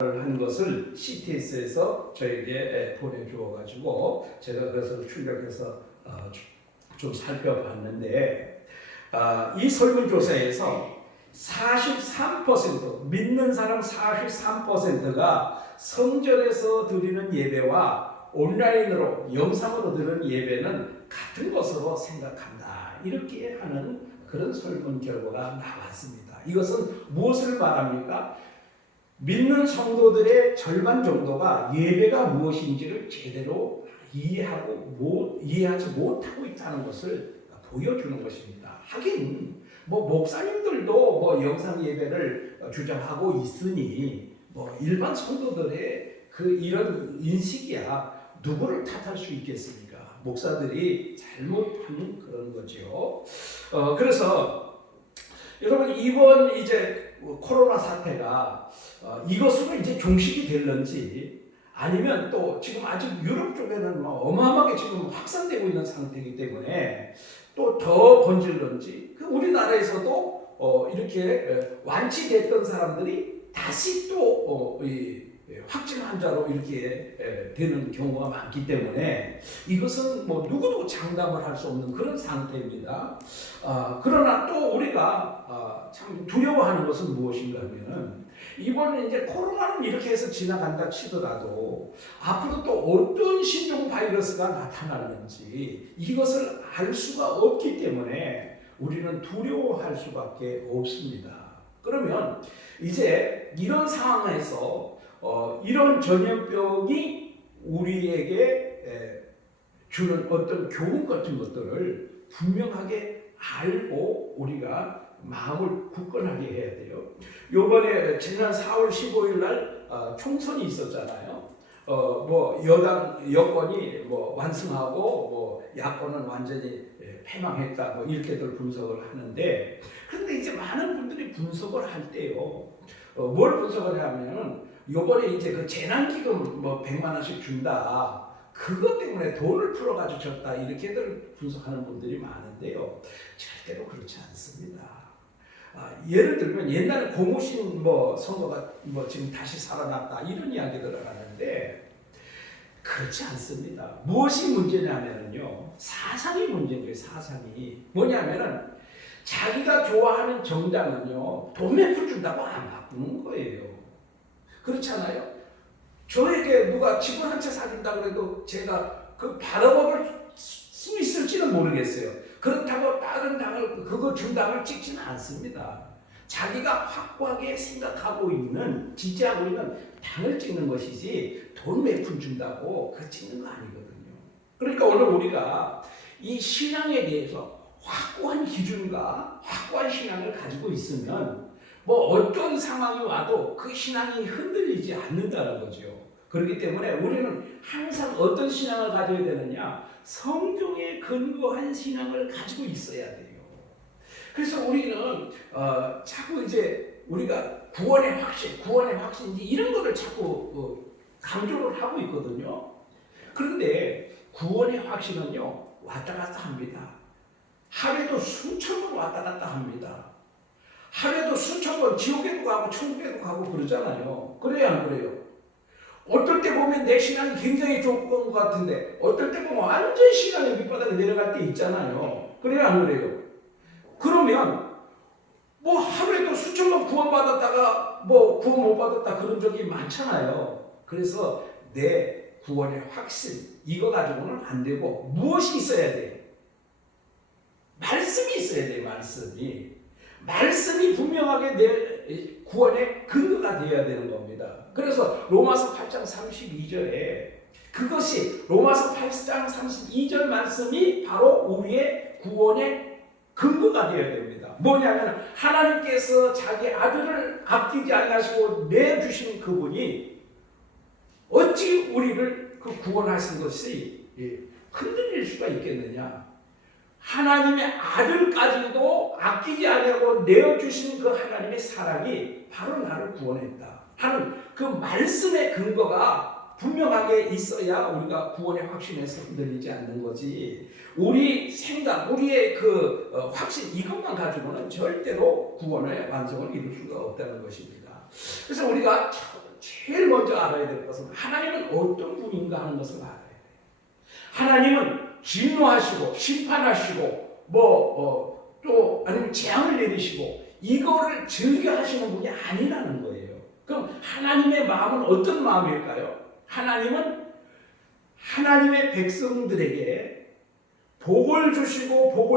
한 것을 CTS에서 저에게 보내주어 가지고 제가 그것을 출력해서 좀 살펴봤는데, 이 설문조사에서 43% 믿는 사람 43%가 성전에서 드리는 예배와 온라인으로 영상으로 드리는 예배는 같은 것으로 생각한다, 이렇게 하는 그런 설문 결과가 나왔습니다. 이것은 무엇을 말합니까? 믿는 성도들의 절반 정도가 예배가 무엇인지를 제대로 이해하지 못하고 있다는 것을 보여주는 것입니다. 하긴 목사님들도 영상 예배를 주장하고 있으니 일반 성도들의 이런 인식이야 누구를 탓할 수 있겠습니까? 목사들이 잘못하는 그런 거죠. 그래서 여러분, 이번 이제 코로나 사태가 이것으로 이제 종식이 될런지, 아니면 또 지금 아직 유럽 쪽에는 어마어마하게 지금 확산되고 있는 상태이기 때문에 또 더 번질런지, 우리나라에서도 이렇게 완치됐던 사람들이 다시 또 확진 환자로 이렇게 되는 경우가 많기 때문에 이것은 누구도 장담을 할 수 없는 그런 상태입니다. 그러나 또 우리가 참 두려워하는 것은 무엇인가 하면, 이번에 이제 코로나는 이렇게 해서 지나간다 치더라도 앞으로 또 어떤 신종 바이러스가 나타나는지 이것을 알 수가 없기 때문에 우리는 두려워할 수밖에 없습니다. 그러면 이제 이런 상황에서 이런 전염병이 우리에게 주는 어떤 교훈 같은 것들을 분명하게 알고 우리가 마음을 굳건하게 해야 돼요. 요번에 지난 4월 15일 날 총선이 있었잖아요. 여권이 완승하고 야권은 완전히 패망했다, 이렇게들 분석을 하는데, 그런데 이제 많은 분들이 분석을 할 때요, 뭘 분석을 하면은 요번에 이제 그 재난기금 100만 원씩 준다, 그것 때문에 돈을 풀어가지고 졌다, 이렇게들 분석하는 분들이 많은데요, 절대로 그렇지 않습니다. 예를 들면 옛날에 고무신 선거가 지금 다시 살아났다, 이런 이야기들을 하는데 그렇지 않습니다. 무엇이 문제냐면요, 사상이 문제인 거예요. 사상이 뭐냐면은 자기가 좋아하는 정당은요 돈 몇 푼 준다고 안 바꾸는 거예요. 그렇잖아요. 저에게 누가 집을 한 채 사준다 그래도 제가 그 받아먹을 수 있을지는 모르겠어요. 그렇다고 다른 당을 그거 준 당을 찍지는 않습니다. 자기가 확고하게 생각하고 있는, 지지하고 있는 당을 찍는 것이지 돈 몇 푼 준다고 그 찍는 거 아니거든요. 그러니까 오늘 우리가 이 신앙에 대해서 확고한 기준과 확고한 신앙을 가지고 있으면 어떤 상황이 와도 그 신앙이 흔들리지 않는다는 거죠. 그렇기 때문에 우리는 항상 어떤 신앙을 가져야 되느냐? 성경에 근거한 신앙을 가지고 있어야 돼요. 그래서 우리는 자꾸 이제 우리가 구원의 확신인지 이런 거를 자꾸 강조를 하고 있거든요. 그런데 구원의 확신은요 왔다 갔다 합니다. 하루에도 수천 번 왔다 갔다 합니다. 하루에도 수천 번 지옥에도 가고 천국에도 가고 그러잖아요. 그래요, 안 그래요? 어떨 때 보면 내 신앙이 굉장히 좋은 것 같은데 어떨 때 보면 완전 신앙의 밑바닥에 내려갈 때 있잖아요. 그래요, 안 그래요? 그러면 하루에도 수천 번 구원받았다가 구원 못 받았다 그런 적이 많잖아요. 그래서 내 구원의 확신, 이거 가지고는 안 되고 무엇이 있어야 돼? 말씀이 있어야 돼. 말씀이 분명하게 내 구원의 근거가 되어야 되는 겁니다. 그래서 로마서 8장 32절에 그것이 로마서 8장 32절 말씀이 바로 우리의 구원의 근거가 되어야 됩니다. 뭐냐면 하나님께서 자기 아들을 아끼지 아니하시고 내주신 그분이 어찌 우리를 구원하신 것이 흔들릴 수가 있겠느냐? 하나님의 아들까지도 아끼지 아니하고 내어주신 그 하나님의 사랑이 바로 나를 구원했다 하는 그 말씀의 근거가 분명하게 있어야 우리가 구원의 확신에서 흔들리지 않는 거지, 우리 생각, 우리의 확신 이것만 가지고는 절대로 구원의 완성을 이룰 수가 없다는 것입니다. 그래서 우리가 제일 먼저 알아야 될 것은 하나님은 어떤 분인가 하는 것을 알아야 돼요. 하나님은 진노하시고 심판하시고 또 아니면 재앙을 내리시고 이거를 즐겨 하시는 분이 아니라는 거예요. 그럼 하나님의 마음은 어떤 마음일까요? 하나님은 하나님의 백성들에게 복을 주시고 또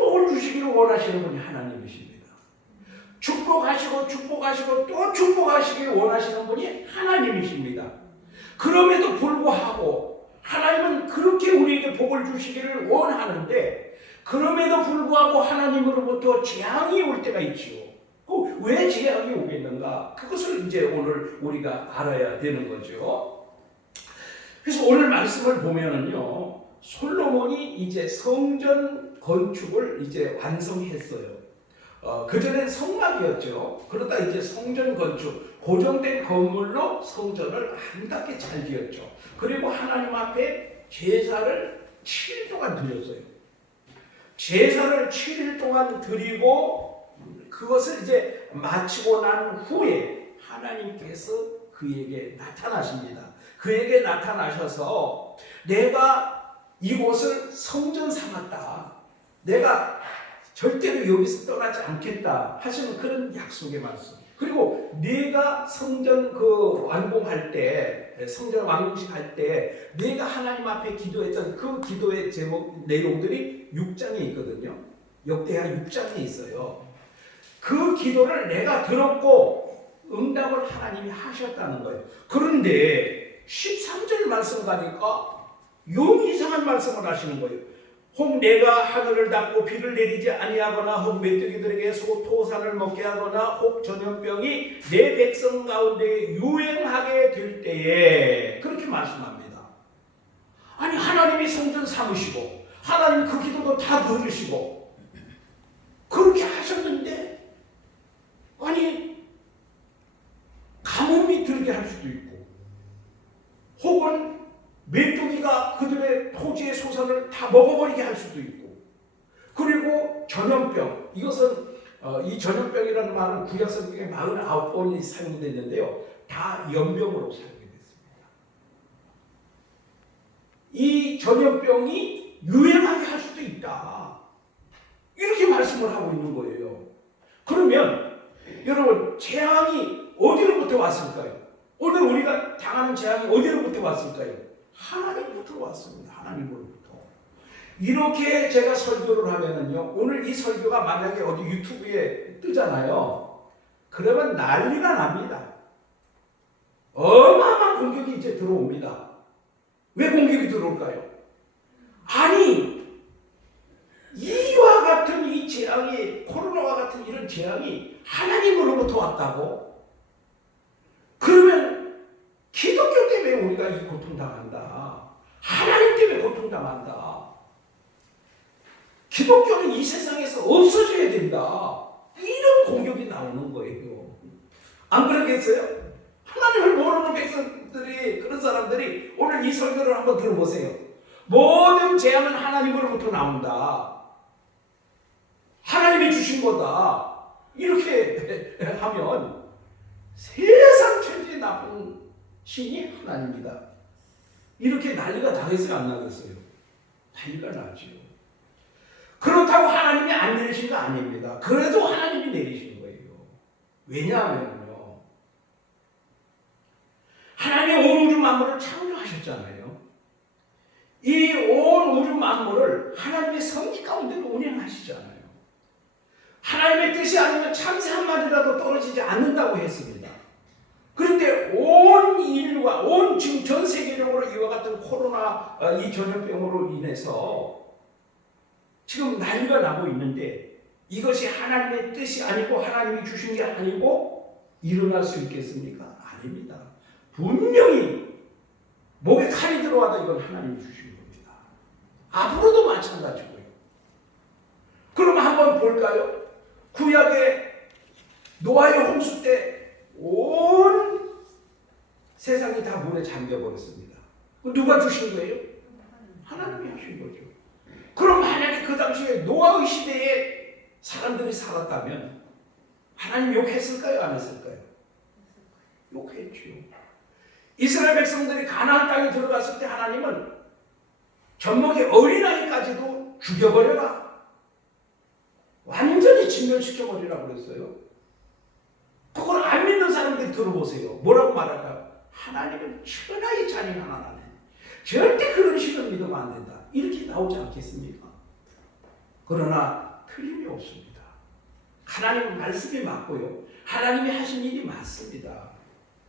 복을 주시기를 원하시는 분이 하나님이십니다. 축복하시고 또 축복하시기를 원하시는 분이 하나님이십니다. 그럼에도 불구하고 하나님은 그렇게 우리에게 복을 주시기를 원하는데 그럼에도 불구하고 하나님으로부터 재앙이 올 때가 있지요. 왜 재앙이 오겠는가? 그것을 이제 오늘 우리가 알아야 되는 거죠. 그래서 오늘 말씀을 보면은요, 솔로몬이 이제 성전 건축을 이제 완성했어요. 그전엔 성막이었죠. 그러다 이제 성전 건축, 고정된 건물로 성전을 아름답게 잘 지었죠. 그리고 하나님 앞에 제사를 7일 동안 드렸어요. 제사를 7일 동안 드리고 그것을 이제 마치고 난 후에 하나님께서 그에게 나타나십니다. 그에게 나타나셔서 내가 이곳을 성전 삼았다. 내가 절대로 여기서 떠나지 않겠다 하시는 그런 약속의 말씀. 그리고 네가 성전 완공할 때, 성전 완공식 할 때 네가 하나님 앞에 기도했던 그 기도의 제목 내용들이 6장에 있거든요. 역대하 6장에 있어요. 그 기도를 내가 들었고 응답을 하나님이 하셨다는 거예요. 그런데 13절 말씀 가니까 용 이상한 말씀을 하시는 거예요. 혹 내가 하늘을 닫고 비를 내리지 아니하거나 혹 메뚜기들에게 토산을 먹게 하거나 혹 전염병이 내 백성 가운데 유행하게 될 때에 그렇게 말씀합니다. 아니 하나님이 성전 삼으시고 하나님 그 기도도 다 들으시고 그렇게 하셨는데 아니 가뭄이 들게 할 수도 있고 혹은 메뚜기가 그들의 토지의 소산을 다 먹어버리게 할 수도 있고 그리고 전염병 이것은 이 전염병이라는 말은 구약 성경에 49번이 사용됐는데요. 다 연병으로 사용이 됐습니다. 이 전염병이 유행하게 할 수도 있다. 이렇게 말씀을 하고 있는 거예요. 그러면 여러분 재앙이 어디로부터 왔을까요? 오늘 우리가 당하는 재앙이 어디로부터 왔을까요? 하나님부터 왔습니다. 하나님으로부터. 이렇게 제가 설교를 하면은요, 오늘 이 설교가 만약에 어디 유튜브에 뜨잖아요. 그러면 난리가 납니다. 어마어마한 공격이 이제 들어옵니다. 왜 공격이 들어올까요? 아니, 이와 같은 이 재앙이, 코로나와 같은 이런 재앙이 하나님으로부터 왔다고? 그러면 기독교 때문에 우리가 이 고통당한다. 하나님 때문에 고통당한다. 기독교는 이 세상에서 없어져야 된다. 이런 공격이 나오는 거예요. 안 그러겠어요? 하나님을 모르는 백성들이, 그런 사람들이 오늘 이 설교를 한번 들어보세요. 모든 재앙은 하나님으로부터 나온다. 하나님이 주신 거다. 이렇게 하면 세상 천지에 나쁜 신이 하나님이다. 이렇게 난리가 나겠어요? 안 나겠어요? 난리가 나죠. 그렇다고 하나님이 안 내리신 거 아닙니다. 그래도 하나님이 내리신 거예요. 왜냐하면요, 하나님이 온 우주 만물을 창조하셨잖아요. 이 온 우주 만물을 하나님의 섭리 가운데로 운행하시잖아요. 하나님의 뜻이 아니면 참새 한 마리라도 떨어지지 않는다고 했습니다. 그런데 온 인류가 지금 전 세계적으로 이와 같은 코로나 이 전염병으로 인해서 지금 난리가 나고 있는데 이것이 하나님의 뜻이 아니고 하나님이 주신 게 아니고 일어날 수 있겠습니까? 아닙니다. 분명히 목에 칼이 들어와도 이건 하나님이 주신 겁니다. 앞으로도 마찬가지고요. 그럼 한번 볼까요? 구약의 노아의 홍수 때 온 세상이 다 물에 잠겨버렸습니다. 누가 주신 거예요? 하나님이 하신 거죠. 그럼 만약에 그 당시에 노아의 시대에 사람들이 살았다면 하나님 욕했을까요? 안 했을까요? 욕했지요. 이스라엘 백성들이 가나안 땅에 들어갔을 때 하나님은 젖먹이 어린아이까지도 죽여버려라, 완전히 진멸시켜버리라고 그랬어요. 그걸 안 믿는 사람들이 들어보세요. 뭐라고 말할까요? 하나님은 천하의 잔인 하나님, 절대 그런 신을 믿으면 안 된다, 이렇게 나오지 않겠습니까? 그러나 틀림이 없습니다. 하나님은 말씀이 맞고요, 하나님이 하신 일이 맞습니다.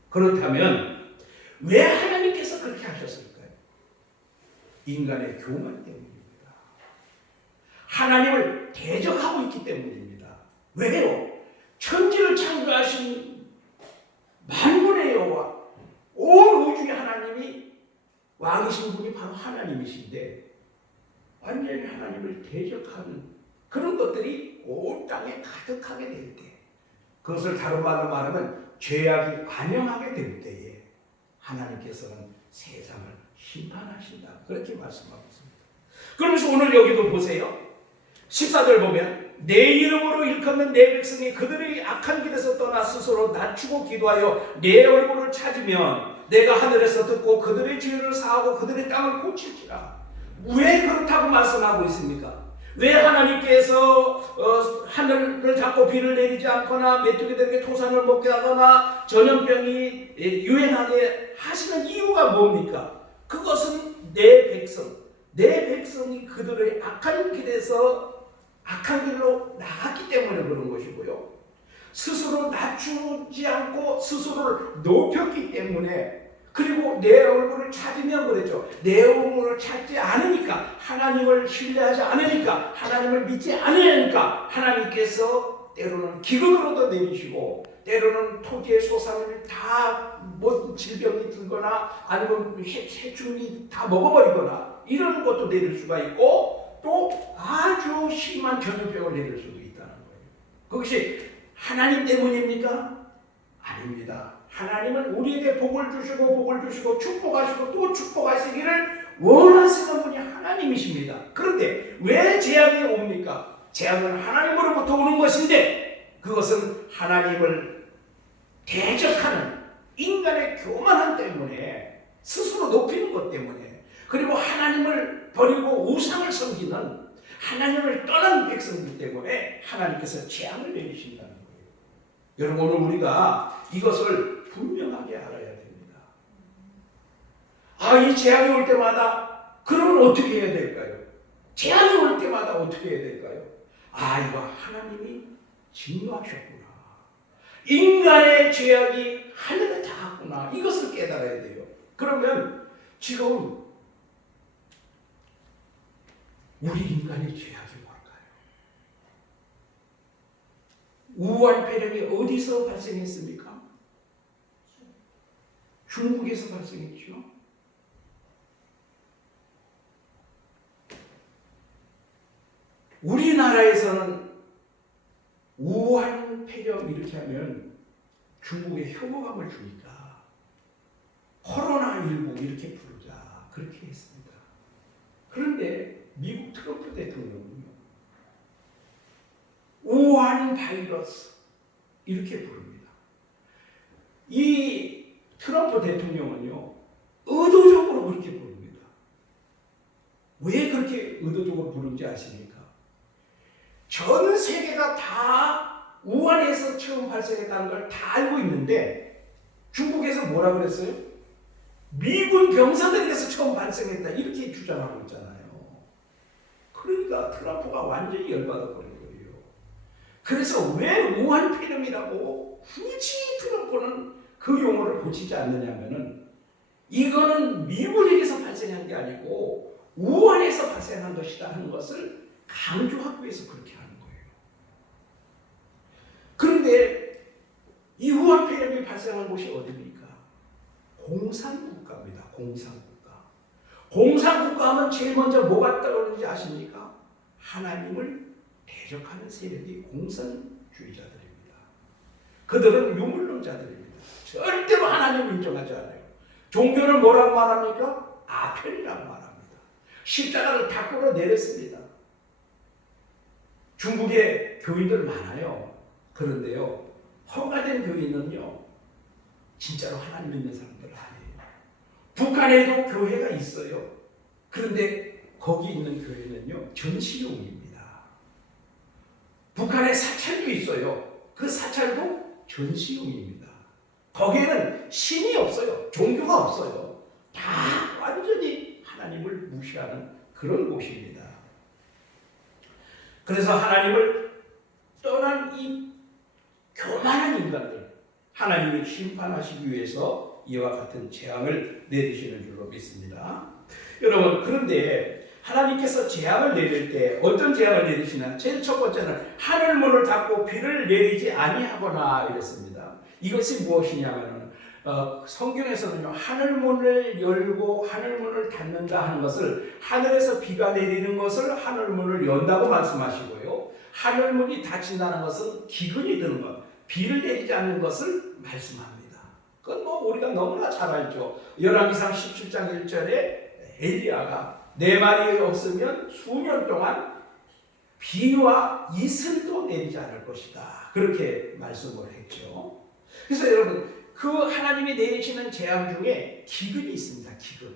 그렇다면 왜 하나님께서 그렇게 하셨을까요? 인간의 교만 때문입니다. 하나님을 대적하고 있기 때문입니다. 왜요? 천지를 창조하신 만군의 여호와, 온 우주의 하나님이 왕이신 분이 바로 하나님이신데 완전히 하나님을 대적하는 그런 것들이 온 땅에 가득하게 될 때, 그것을 다른 말로 말하면 죄악이 관영하게 될 때에 하나님께서는 세상을 심판하신다, 그렇게 말씀하고 있습니다. 그러면서 오늘 여기도 보세요. 14절 보면 내 이름으로 일컫는 내 백성이 그들의 악한 길에서 떠나 스스로 낮추고 기도하여 내 얼굴을 찾으면 내가 하늘에서 듣고 그들의 죄를 사하고 그들의 땅을 고칠지라. 왜 그렇다고 말씀하고 있습니까? 왜 하나님께서 하늘을 잡고 비를 내리지 않거나 메뚜기들에게 토산을 먹게 하거나 전염병이 유행하게 하시는 이유가 뭡니까? 그것은 내 백성이 그들의 악한 길에서 악한 길로 나갔기 때문에 그런 것이고요, 스스로 낮추지 않고 스스로를 높였기 때문에, 그리고 내 얼굴을 찾으면 그랬죠. 내 얼굴을 찾지 않으니까, 하나님을 신뢰하지 않으니까, 하나님을 믿지 않으니까 하나님께서 때로는 기근으로도 내리시고, 때로는 토지의 소산을 다 질병이 들거나 아니면 해충이 다 먹어버리거나 이런 것도 내릴 수가 있고, 또 아주 심한 전염병을 내릴 수도 있다는 거예요. 그것이 하나님 때문입니까? 아닙니다. 하나님은 우리에게 복을 주시고 축복하시고 또 축복하시기를 원하시는 분이 하나님이십니다. 그런데 왜 재앙이 옵니까? 재앙은 하나님으로부터 오는 것인데, 그것은 하나님을 대적하는 인간의 교만함 때문에, 스스로 높이는 것 때문에, 그리고 하나님을 버리고 우상을 섬기는, 하나님을 떠난 백성들 때문에 하나님께서 재앙을 내리신다는 거예요. 여러분, 오늘 우리가 이것을 분명하게 알아야 됩니다. 이 재앙이 올 때마다 그러면 어떻게 해야 될까요? 재앙이 올 때마다 어떻게 해야 될까요? 이거 하나님이 진노하셨구나, 인간의 죄악이 하늘에 닿았구나, 이것을 깨달아야 돼요. 그러면 지금 우리 인간의 죄악이 뭘까요? 우한 폐렴이 어디서 발생했습니까? 중국에서 발생했죠. 우리나라에서는 우한 폐렴 이렇게 하면 중국에 혐오감을 주니까 코로나19 이렇게 부르자, 그렇게 했습니다. 그런데 미국 트럼프 대통령은요, 우한 바이러스 이렇게 부릅니다. 이 트럼프 대통령은요, 의도적으로 그렇게 부릅니다. 왜 그렇게 의도적으로 부른지 아십니까? 전 세계가 다 우한에서 처음 발생했다는 걸 다 알고 있는데, 중국에서 뭐라 그랬어요? 미군 병사들에게서 처음 발생했다, 이렇게 주장하고 있잖아요. 그러니까 트럼프가 완전히 열받아버린 거예요. 그래서 왜 우한 폐렴이라고 굳이 트럼프는 그 용어를 고치지 않느냐면은, 이거는 미군에게서 발생한 게 아니고 우한에서 발생한 것이다 하는 것을 강조하기 위해서 그렇게 하는 거예요. 그런데 이 우한 폐렴이 발생한 곳이 어디입니까? 공산국가입니다. 공산국가 하면 제일 먼저 뭐가 떠오르는지 아십니까? 하나님을 대적하는 세력이 공산주의자들입니다. 그들은 유물론자들입니다. 절대로 하나님을 인정하지 않아요. 종교는 뭐라고 말합니까? 아편이라고 말합니다. 십자가를 다 끌어내렸습니다. 중국에 교인들 많아요. 그런데요, 허가된 교인은요, 진짜로 하나님 믿는 사람들 아니에요. 북한에도 교회가 있어요. 그런데 거기 있는 교회는요, 전시용입니다. 북한에 사찰도 있어요. 그 사찰도 전시용입니다. 거기에는 신이 없어요. 종교가 없어요. 다 완전히 하나님을 무시하는 그런 곳입니다. 그래서 하나님을 떠난 이 교만한 인간들, 하나님이 심판하시기 위해서 이와 같은 재앙을 내리시는 줄로 믿습니다. 여러분, 그런데 하나님께서 재앙을 내릴 때 어떤 재앙을 내리시나? 제일 첫 번째는 하늘 문을 닫고 비를 내리지 아니하거나 이랬습니다. 이것이 무엇이냐면 성경에서는요, 하늘 문을 열고 하늘 문을 닫는다 하는 것을, 하늘에서 비가 내리는 것을 하늘 문을 연다고 말씀하시고요, 하늘 문이 닫힌다는 것은 기근이 드는 것, 비를 내리지 않는 것을 말씀합니다. 그건 뭐 우리가 너무나 잘 알죠. 열왕기상 17장 1절에 엘리야가 내 말이 없으면 수년 동안 비와 이슬도 내리지 않을 것이다, 그렇게 말씀을 했죠. 그래서 여러분, 그 하나님이 내리시는 재앙 중에 기근이 있습니다. 기근,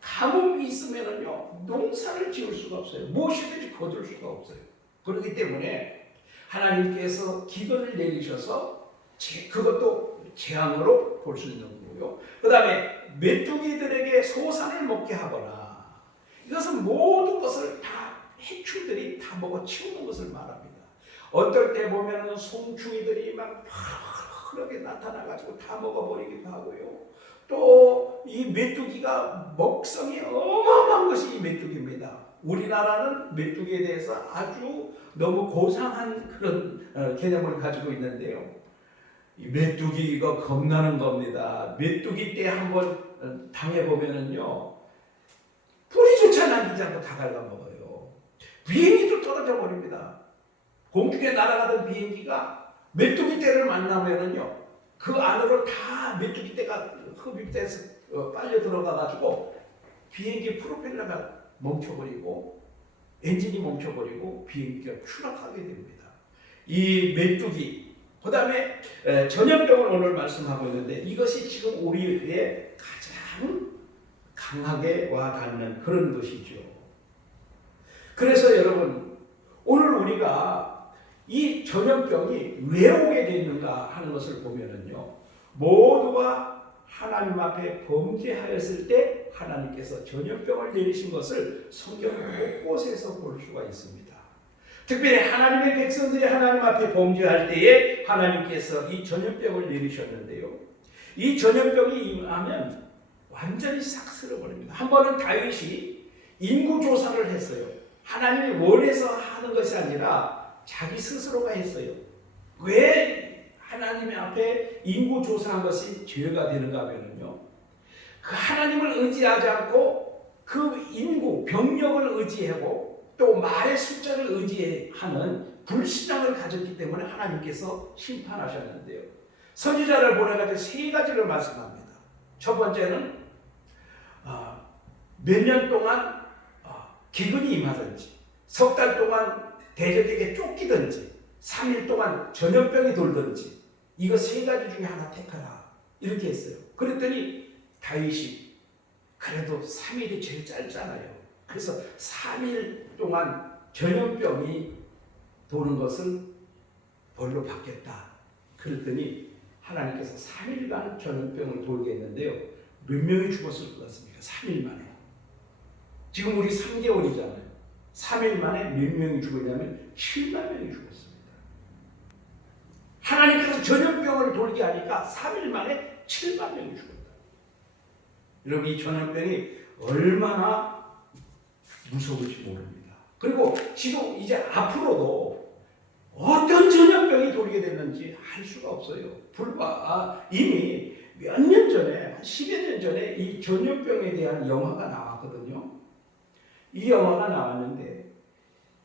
가뭄이 있으면은요, 농사를 지을 수가 없어요. 무엇이든지 거둘 수가 없어요. 그렇기 때문에 하나님께서 기근을 내리셔서 그것도 재앙으로 볼 수 있는 거고요. 그 다음에 메뚜기들에게 소산을 먹게 하거나, 이것은 모든 것을 다 해충들이 다 먹어 치우는 것을 말합니다. 어떨 때 보면 송충이들이 막 그렇게 나타나가지고 다 먹어버리기도 하고요. 또 이 메뚜기가 먹성이 어마어마한 것이 이 메뚜기입니다. 우리나라는 메뚜기에 대해서 아주 너무 고상한 그런 개념을 가지고 있는데요. 이 메뚜기가 겁나는 겁니다. 메뚜기 때 한번 당해보면은요, 뿌리조차 남기지 않고 다 갉아먹어요. 비행기도 떨어져 버립니다. 공중에 날아가던 비행기가 메뚜기 떼를 만나면은요, 그 안으로 다 메뚜기 떼가 흡입돼서 빨려 들어가가지고 비행기 프로펠러가 멈춰버리고 엔진이 멈춰버리고 비행기가 추락하게 됩니다. 이 메뚜기, 그 다음에 전염병을 오늘 말씀하고 있는데, 이것이 지금 우리의 가장 강하게 와닿는 그런 것이죠. 그래서 여러분, 오늘 우리가 이 전염병이 왜 오게 됐는가 하는 것을 보면은요, 모두가 하나님 앞에 범죄하였을 때 하나님께서 전염병을 내리신 것을 성경 곳곳에서 볼 수가 있습니다. 특별히 하나님의 백성들이 하나님 앞에 범죄할 때에 하나님께서 이 전염병을 내리셨는데요, 이 전염병이 임하면 완전히 싹 쓸어버립니다. 한 번은 다윗이 인구조사를 했어요. 하나님이 원해서 하는 것이 아니라 자기 스스로가 했어요. 왜 하나님의 앞에 인구조사한 것이 죄가 되는가 하면요, 그 하나님을 의지하지 않고 그 인구, 병력을 의지하고 또 말의 숫자를 의지하는 불신앙을 가졌기 때문에 하나님께서 심판하셨는데요, 선지자를 보내가지고 세 가지를 말씀합니다. 첫 번째는 몇 년 동안 기근이 임하든지, 석 달 동안 대적에게 쫓기든지, 3일 동안 전염병이 돌든지, 이거 세 가지 중에 하나 택하라, 이렇게 했어요. 그랬더니 다윗이 그래도 3일이 제일 짧잖아요. 그래서 3일 동안 전염병이 도는 것을 벌로 받겠다. 그랬더니 하나님께서 3일간 전염병을 돌게 했는데요, 몇 명이 죽었을 것 같습니까? 3일 만에. 지금 우리 3개월이잖아요. 3일 만에 몇 명이 죽었냐면 7만 명이 죽었습니다. 하나님께서 전염병을 돌게 하니까 3일 만에 7만 명이 죽었다. 여러분, 이 전염병이 얼마나 무서울지 모릅니다. 그리고 지금 이제 앞으로도 어떤 전염병이 돌게 됐는지 알 수가 없어요. 이미 몇 년 전에, 한 10여 년 전에 이 전염병에 대한 영화가 나왔거든요. 이 영화가 나왔는데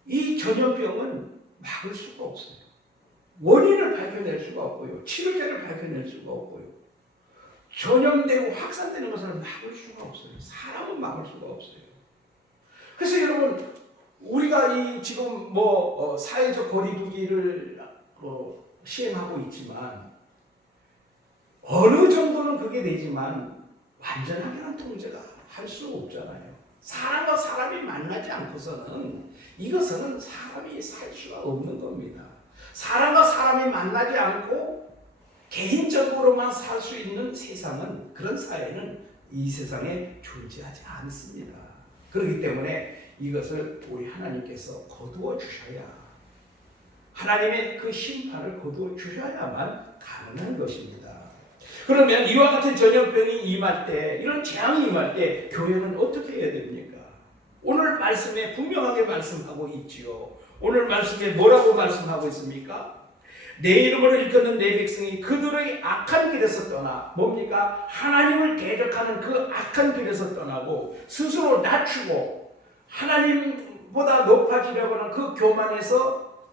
이 전염병은 막을 수가 없어요. 원인을 밝혀낼 수가 없고요, 치료제를 밝혀낼 수가 없고요, 전염되고 확산되는 것을 막을 수가 없어요. 사람은 막을 수가 없어요. 그래서 여러분, 우리가 지금 사회적 거리두기를 시행하고 있지만 어느 정도는 그게 되지만 완전하게는 통제가 할 수 없잖아요. 사람과 사람이 만나지 않고서는 이것은 사람이 살 수가 없는 겁니다. 사람과 사람이 만나지 않고 개인적으로만 살 수 있는 세상은, 그런 사회는 이 세상에 존재하지 않습니다. 그렇기 때문에 이것을 우리 하나님께서 거두어 주셔야, 하나님의 그 심판을 거두어 주셔야만 가능한 것입니다. 그러면 이와 같은 전염병이 임할 때, 이런 재앙이 임할 때 교회는 어떻게 해야 됩니까? 오늘 말씀에 분명하게 말씀하고 있지요. 오늘 말씀에 뭐라고 말씀하고 있습니까? 내 이름을 일컫는 내 백성이 그들의 악한 길에서 떠나, 뭡니까? 하나님을 대적하는 그 악한 길에서 떠나고 스스로 낮추고 하나님보다 높아지려고 하는 그 교만에서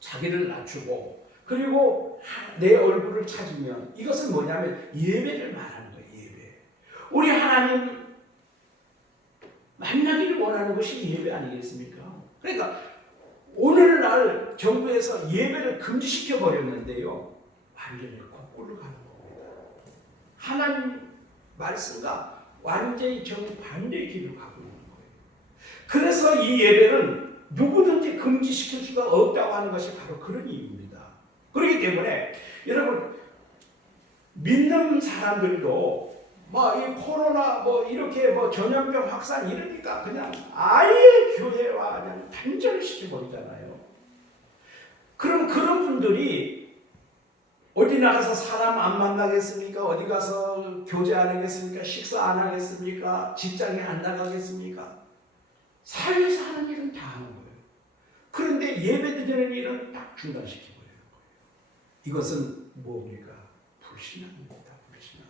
자기를 낮추고, 그리고 내 얼굴을 찾으면, 이것은 뭐냐면 예배를 말하는 거예요. 예배. 우리 하나님 만나기를 원하는 것이 예배 아니겠습니까? 그러니까 오늘날 정부에서 예배를 금지시켜 버렸는데요, 완전히 거꾸로 가는 겁니다. 하나님 말씀과 완전히 정반대의 길을 가고 있는 거예요. 그래서 이 예배는 누구든지 금지시킬 수가 없다고 하는 것이 바로 그런 이유입니다. 그렇기 때문에 여러분, 믿는 사람들도 이 코로나 이렇게 전염병 확산 이러니까 그냥 아예 교회와 그냥 단절시켜 버리잖아요. 그럼 그런 분들이 어디 나가서 사람 안 만나겠습니까? 어디 가서 교제 안 하겠습니까? 식사 안 하겠습니까? 직장에 안 나가겠습니까? 사회에서 하는 일은 다 하는 거예요. 그런데 예배 드리는 일은 딱 중단시켜 버려요. 이것은 뭡니까? 불신앙입니다. 불신앙.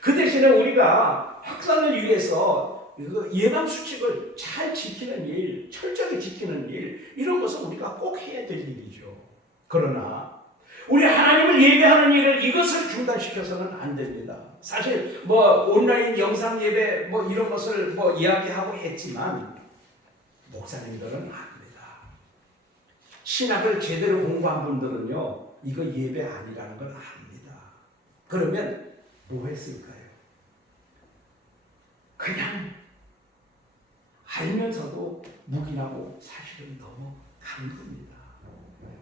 그 대신에 우리가 확산을 위해서 예방 수칙을 잘 지키는 일, 철저히 지키는 일, 이런 것은 우리가 꼭 해야 될 일이죠. 그러나 우리 하나님을 예배하는 일을, 이것을 중단시켜서는 안 됩니다. 사실 온라인 영상 예배 이런 것을 이야기하고 했지만 목사님들은 압니다. 신학을 제대로 공부한 분들은요, 이거 예배 아니라는 걸 압니다. 그러면 뭐 했을까요? 그냥 알면서도 묵인하고 사실은 넘어간 겁니다.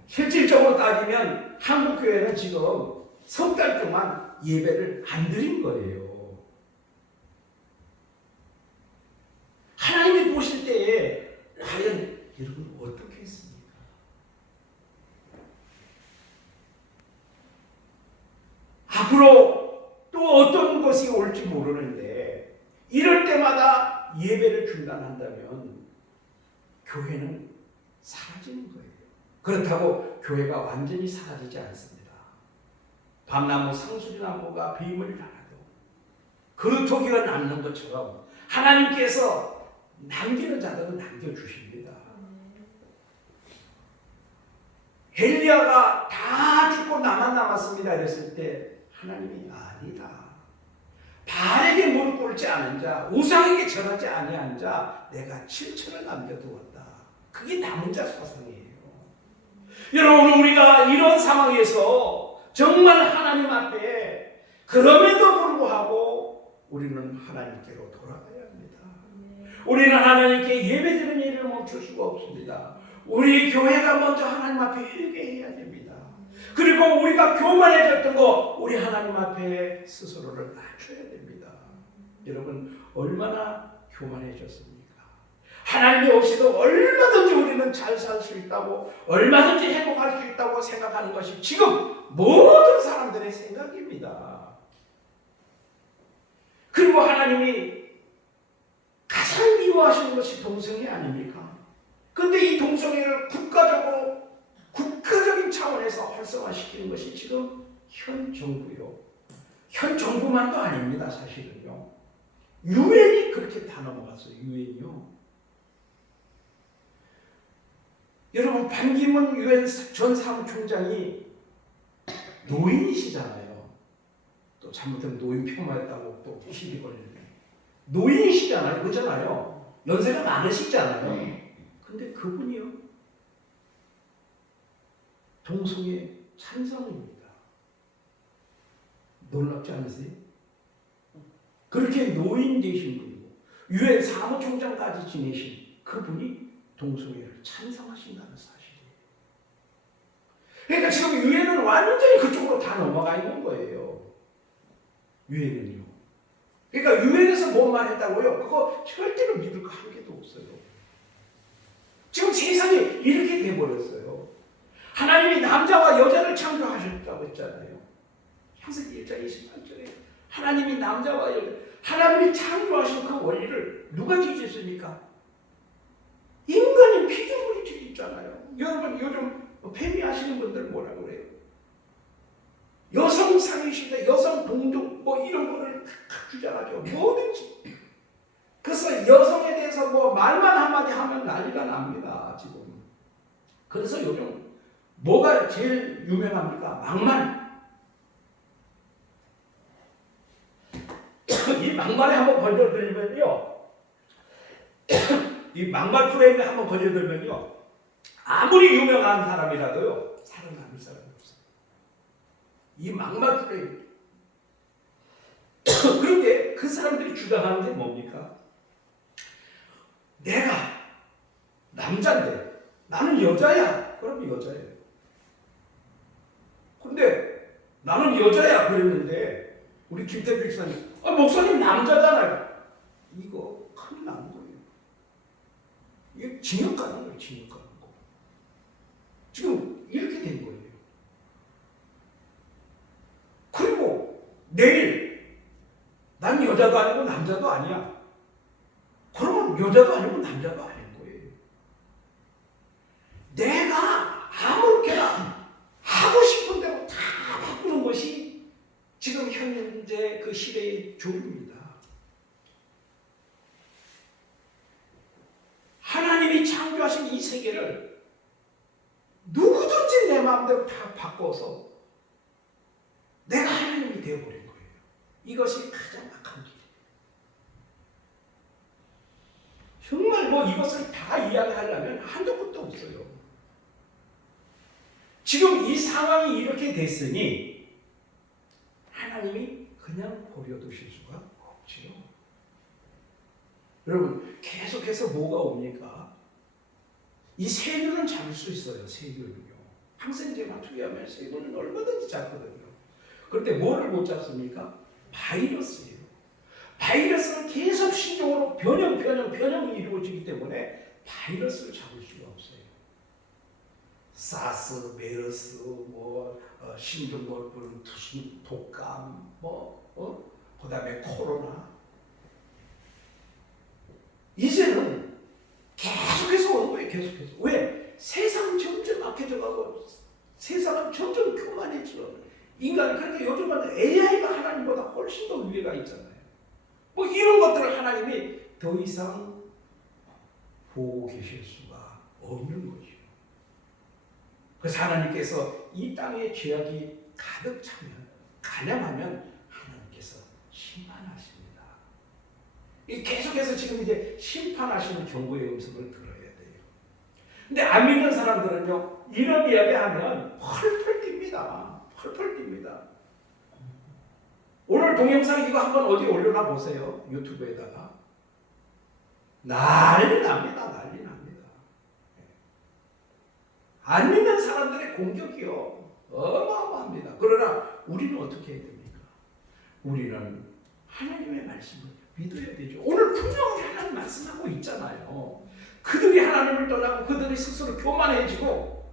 실질적으로 따지면 한국 교회는 지금 석 달 동안 예배를 안 드린 거예요. 하나님이 보실 때에 과연 여러분 어떻게 했습니까? 앞으로 또 어떤 것이 올지 모르는데, 이럴 때마다 예배를 중단한다면 교회는 사라지는 거예요. 그렇다고 교회가 완전히 사라지지 않습니다. 밤나무 상수리나무가 비임을 당하도 그 토기가 남는 것처럼 하나님께서 남기는 자들은 남겨주십니다. 엘리야가 다 죽고 나만 남았습니다 이랬을 때 하나님이 아니다. 바알에게 무릎 꿇지 않은 자, 우상에게 절하지 아니한 자, 내가 7천을 남겨두었다. 그게 남은 자 사상이에요. 여러분, 우리가 이런 상황에서 정말 하나님 앞에, 그럼에도 불구하고 우리는 하나님께로 돌아가야 합니다. 우리는 하나님께 예배드리는 일을 멈출 수가 없습니다. 우리 교회가 먼저 하나님 앞에 회개해야 됩니다. 그리고 우리가 교만해졌던 거, 우리 하나님 앞에 스스로를 낮춰야 됩니다. 여러분, 얼마나 교만해졌습니까? 하나님이 없이도 얼마든지 우리는 잘 살 수 있다고, 얼마든지 행복할 수 있다고 생각하는 것이 지금 모든 사람들의 생각입니다. 그리고 하나님이 가장 미워하시는 것이 동성애 아닙니까? 근데 이 동성애를 국가적인 차원에서 활성화시키는 것이 지금 현 정부요. 현 정부만도 아닙니다, 사실은요. 유엔이 그렇게 다 넘어갔어요, 유엔이요. 여러분, 반기문 유엔 전 사무총장이 노인이시잖아요. 또 잘못하면 노인 폄하했다고 또 시비 걸리네. 노인이시잖아요, 그렇잖아요. 연세가 많으시잖아요. 근데 그분이요, 동성애 찬성입니다. 놀랍지 않으세요? 그렇게 노인 되신 분이고 유엔 사무총장까지 지내신 그분이 동성애를 찬성하신다는 사실이에요. 그러니까 지금 유엔은 완전히 그쪽으로 다 넘어가 있는 거예요. 유엔은요. 그러니까 유엔에서 뭔 말했다고요? 그거 절대로 믿을 거 한 개도 없어요. 지금 세상이 이렇게 돼버렸어요. 하나님이 남자와 여자를 창조하셨다고 했잖아요. 창세기 1장 28절에 하나님이 남자와 여자, 하나님이 창조하신 그 원리를 누가 뒤집습니까? 인간의 피조물이 뒤집잖아요. 여러분 요즘 페미하시는 분들 뭐라고 그래요? 여성 상위시대, 여성 동족 뭐 이런 거를 다 주장하죠. 뭐든지. 그래서 여성에 대해서 뭐 말만 한마디 하면 난리가 납니다. 지금. 그래서 요즘 뭐가 제일 유명합니까? 막말. 이 막말에 한번 걸려들면요. 이 막말 프레임에 한번 걸려들면요. 아무리 유명한 사람이라도요. 살아남을 사람이 없어요. 이 막말 프레임. 그런데 그 사람들이 주장하는 게 뭡니까? 내가 남자인데 나는 여자야. 그럼 여자예요. 근데 나는 여자야 그랬는데 우리 김태주 목사님 목사님 남자잖아요. 이거 큰일 나는 거예요. 이게 징역 가는 거예요. 징역 가는 거. 지금 이렇게 된 거예요. 그리고 내일 난 여자도 아니고 남자도 아니야. 그러면 여자도 아니고 남자도 아닌 거예요. 내가 아무렇게나 하고 싶은 대로 다 바꾸는 것이 지금 현재 그 시대의 조류입니다. 하나님이 창조하신 이 세계를 누구든지 내 마음대로 다 바꿔서 내가 하나님이 되어버린 거예요. 이것이 가장 악한 길이에요. 정말 뭐 이것을 다 이야기하려면 한도 끝도 없어요. 지금 이 상황이 이렇게 됐으니 하나님이 그냥 버려두실 수가 없지요. 여러분 계속해서 뭐가 옵니까? 이 세균은 잡을 수 있어요. 세균은요. 항생제만 투여하면 세균은 얼마든지 잡거든요. 그런데 뭐를 못 잡습니까? 바이러스예요. 바이러스는 계속 신종으로 변형이 이루어지기 때문에 바이러스를 잡을 수가 없어요. 사스, 메르스, 신종물불, 독감, 그다음에 코로나. 이제는 계속해서 오는 거예요. 계속해서. 왜? 세상은 점점 악해져가고 세상은 점점 교만해져. 인간 그러니까 요즘은 AI가 하나님보다 훨씬 더 위에가 있잖아요. 뭐 이런 것들을 하나님이 더 이상 보고 계실 수가 없는 거죠. 그래서 하나님께서 이 땅에 죄악이 가득 차면 가념하면 하나님께서 심판하십니다. 계속해서 지금 이제 심판하시는 경고의 음성을 들어야 돼요. 근데 안 믿는 사람들은요 이런 이야기하면 펄펄 뜁니다. 펄펄 뜁니다. 오늘 동영상 이거 한번 어디 올려놔 보세요. 유튜브에다가. 난리 납니다. 난리 납니다. 안 믿는 사람들의 공격이요. 어마어마합니다. 그러나 우리는 어떻게 해야 됩니까? 우리는 하나님의 말씀을 믿어야 되죠. 오늘 분명히 하나님 말씀하고 있잖아요. 그들이 하나님을 떠나고 그들이 스스로 교만해지고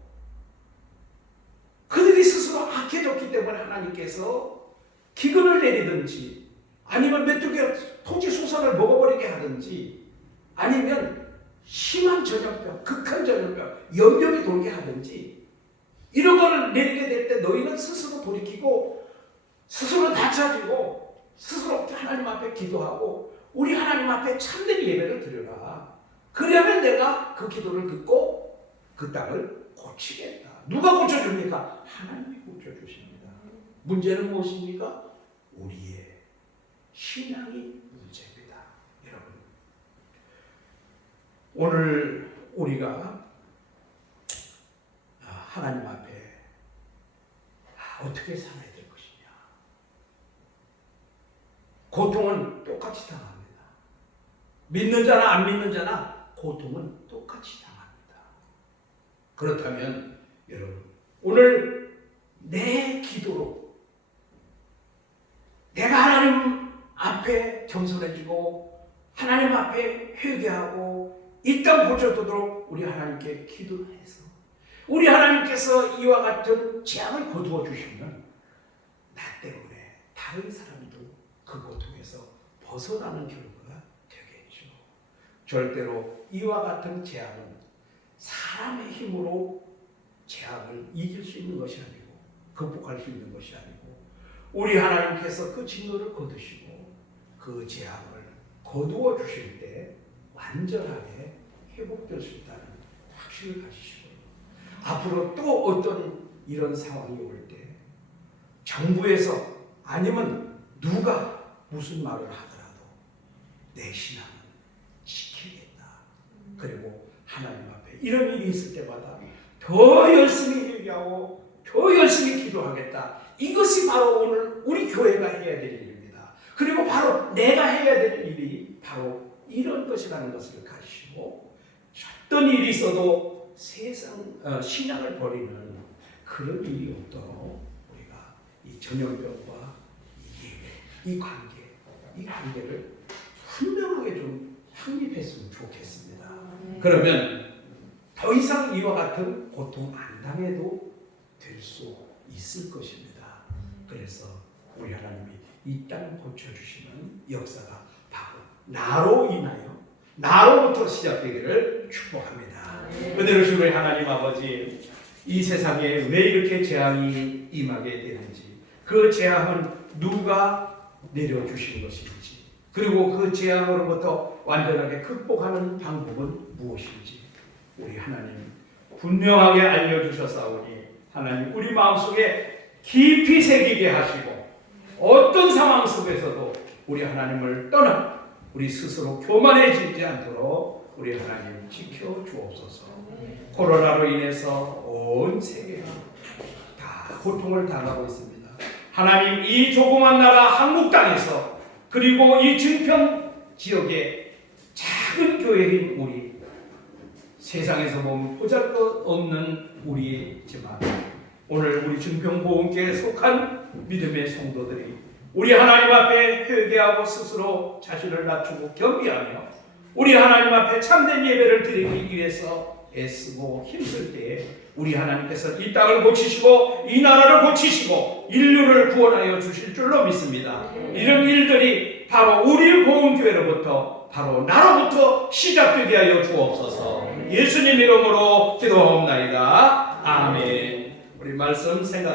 그들이 스스로 악해졌기 때문에 하나님께서 기근을 내리든지 아니면 메뚜기가 토지 수선을 먹어버리게 하든지 아니면 심한 전염병, 극한 전염병, 연병이 돌게 하든지 이런 걸 내리게 될 때 너희는 스스로 돌이키고 스스로 낮춰지고 스스로 하나님 앞에 기도하고 우리 하나님 앞에 참된 예배를 드려라. 그러면 내가 그 기도를 듣고 그 땅을 고치겠다. 누가 고쳐줍니까? 하나님이 고쳐주십니다. 문제는 무엇입니까? 우리의 신앙이 문제입니다. 여러분 오늘 우리가 하나님 앞에 어떻게 살아야 될 것이냐 고통은 똑같이 당합니다. 믿는 자나 안 믿는 자나 고통은 똑같이 당합니다. 그렇다면 여러분, 오늘 내 기도로 내가 하나님 앞에 겸손해지고 하나님 앞에 회개하고 이 땅 고쳐도록 우리 하나님께 기도해서 우리 하나님께서 이와 같은 재앙을 거두어 주시면 나 때문에 다른 사람도 그 고통에서 벗어나는 결과가 되겠죠. 절대로 이와 같은 재앙은 사람의 힘으로 재앙을 이길 수 있는 것이 아니고 극복할 수 있는 것이 아니고 우리 하나님께서 그 진노를 거두시고 그 재앙을 거두어 주실 때 완전하게 회복될 수 있다는 확신을 가지시고요. 앞으로 또 어떤 이런 상황이 올 때 정부에서 아니면 누가 무슨 말을 하더라도 내 신앙은 지키겠다. 그리고 하나님 앞에 이런 일이 있을 때마다 더 열심히 회개하고 더 열심히 기도하겠다. 이것이 바로 오늘 우리 교회가 해야 될 일입니다. 그리고 바로 내가 해야 될 일이 바로 이런 것이라는 것을 가지시고 어떤 일이 있어도 신앙을 버리는 그런 일이 없도록 우리가 이 전염병과 이 관계를 분명하게 좀 확립했으면 좋겠습니다. 그러면 더 이상 이와 같은 고통 안 당해도 될 수 있을 것입니다. 그래서 우리 하나님이 이 땅 고쳐주시는 역사가 바로 나로부터 시작되기를 축복합니다. 은혜로우신 우리 하나님 아버지, 이 세상에 왜 이렇게 재앙이 임하게 되는지, 그 재앙은 누가 내려주신 것인지, 그리고 그 재앙으로부터 완전하게 극복하는 방법은 무엇인지 우리 하나님 분명하게 알려주셨사오니 하나님 우리 마음속에 깊이 새기게 하시고 어떤 상황 속에서도 우리 하나님을 떠나 우리 스스로 교만해지지 않도록 우리 하나님 지켜주옵소서. 코로나로 인해서 온 세계가 다 고통을 당하고 있습니다. 하나님, 이 조그만 나라 한국 땅에서 그리고 이 증평 지역의 작은 교회인 우리, 세상에서 보면 보잘것없는 우리지만 오늘 우리 증평보험교회에 속한 믿음의 성도들이 우리 하나님 앞에 회개하고 스스로 자신을 낮추고 겸비하며 우리 하나님 앞에 참된 예배를 드리기 위해서 애쓰고 힘쓸 때에 우리 하나님께서 이 땅을 고치시고 이 나라를 고치시고 인류를 구원하여 주실 줄로 믿습니다. 이런 일들이 바로 우리 보험교회로부터 바로 나로부터 시작되게 하여 주옵소서. 예수님 이름으로 기도하옵나이다. 아멘. 우리 말씀 생각